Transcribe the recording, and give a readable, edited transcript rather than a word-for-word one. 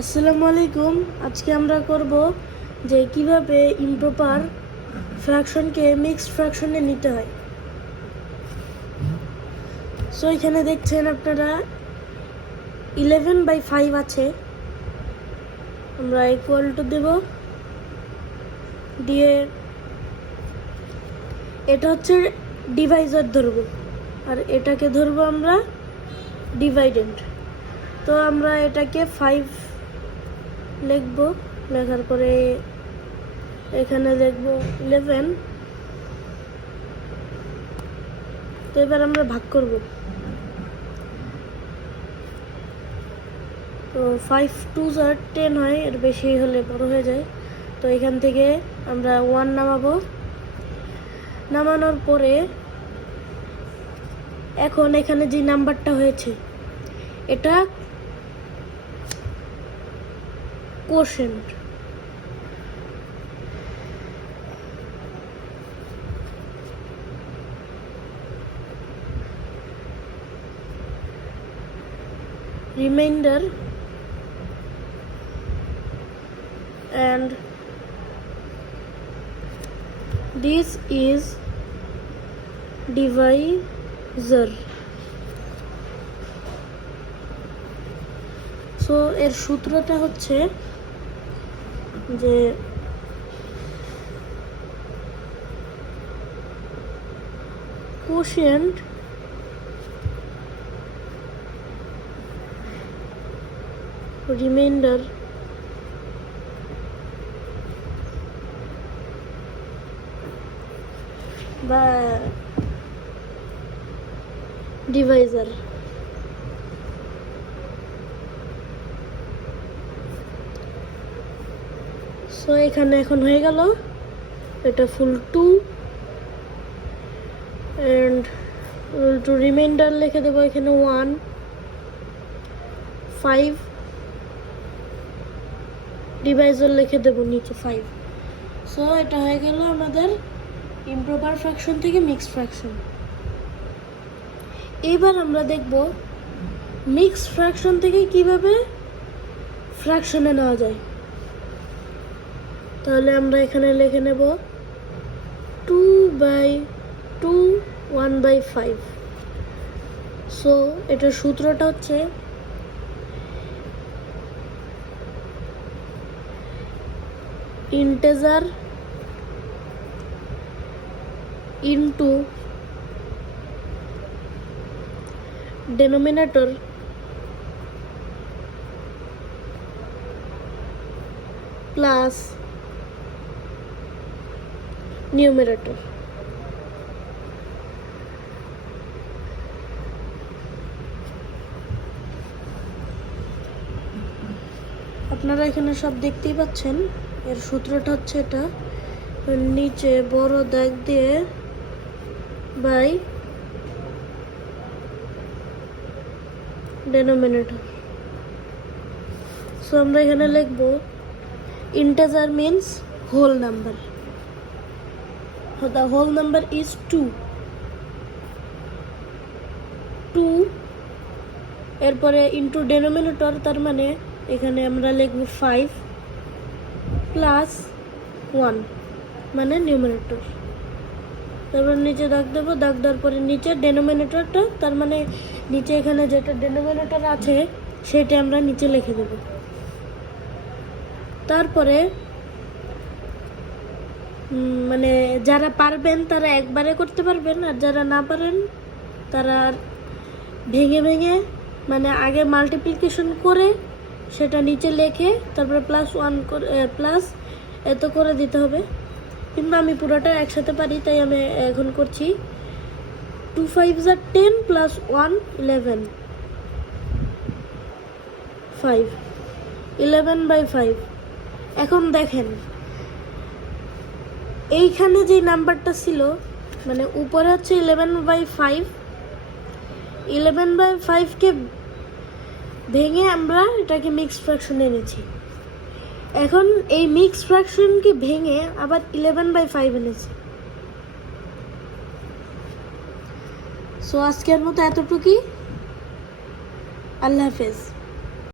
আসসালামু আলাইকুম। আজকে আমরা করব যে কিভাবে ইমপ্রপার ফ্র্যাকশনকে মিক্সড ফ্র্যাকশনে নিতে হয়। সো এখানে দেখছেন আপনারা 11/5 আছে, আমরা ইকুয়াল টু দেব, দিয়ে এটা হচ্ছে ডিভাইজার ধরবো আর এটাকে ধরবো আমরা ডিভাইডেন্ট। তো আমরা এটাকে 5 লিখবো, লেখার পরে এখানে লিখবো 11। তো এবার আমরা ভাগ করব। তো 5 2 10 হয়, এর বেশি হলে বড় হয়ে যায়। তো এখান থেকে আমরা 1 নামাবো। নামানোর পরে এখন এখানে যে নাম্বারটা হয়েছে এটা quotient. Reminder and this is divisor. So এর সূত্রটা হচ্ছে যে কোশেন্ট রিমাইন্ডার বা ডিভাইজার। সো এখানে এখন হয়ে গেল এটা ফুল 2 and টু রিমাইন্ডার লিখে দেবো এখানে 1 5 ডিভাইজার লিখে দেবো নিচে 5। সো এটা হয়ে গেল আমাদের ইমপ্রপার ফ্র্যাকশন থেকে মিক্সড ফ্র্যাকশন। এবার আমরা দেখব মিক্সড ফ্র্যাকশন থেকে কিভাবে ফ্র্যাকশনে নেওয়া যায়। তাহলে আমরা এখানে লিখে নেব 2/2 1/5। সো এটার সূত্রটা হচ্ছে integer into denominator plus numerator। আপনারা এখানে সব দেখতেই পাচ্ছেন। এর সূত্রটা হচ্ছে এটা, নিচে বড় দাগ দিয়ে বাই denominator। সো আমরা এখানে লিখব integer means whole number, the whole number is 2 এরপরে ইনটু denominator, তার মানে এখানে আমরা লিখব 5 প্লাস 1 মানে নিউমারেটর। তারপর নিচে দাগ দেবো, দাগ দেওয়ার পরে নিচে ডেনোমিনেটরটা, তার মানে নিচে এখানে যেটা ডেনোমিনেটর আছে সেটা আমরা নিচে লিখে দেব। তারপরে মানে যারা পারবেন তারা একবারে করতে পারবেন, আর যারা না পারেন তারা ভেঙে ভেঙে মানে আগে মাল্টিপ্লিকেশন করে সেটা নিচে লেখে তারপরে +1 করে প্লাস এত করে দিতে হবে। কিন্তু আমি পুরোটা একসাথে পারি তাই আমি এখন করছি 2 5 10 প্লাস 1 11 5 11/5। এখন দেখেন এইখানে যে নাম্বারটা ছিল মানে উপরে হচ্ছে 11/5, 11/5কে ভেঙে আমরা এটাকে মিক্সড ফ্র্যাকশনে এনেছি। এখন এই মিক্সড ফ্র্যাকশনকে ভেঙে আবার 11/5 এনেছি। সো আজকের মতো এতটুকুই। আল্লাহ হাফেজ।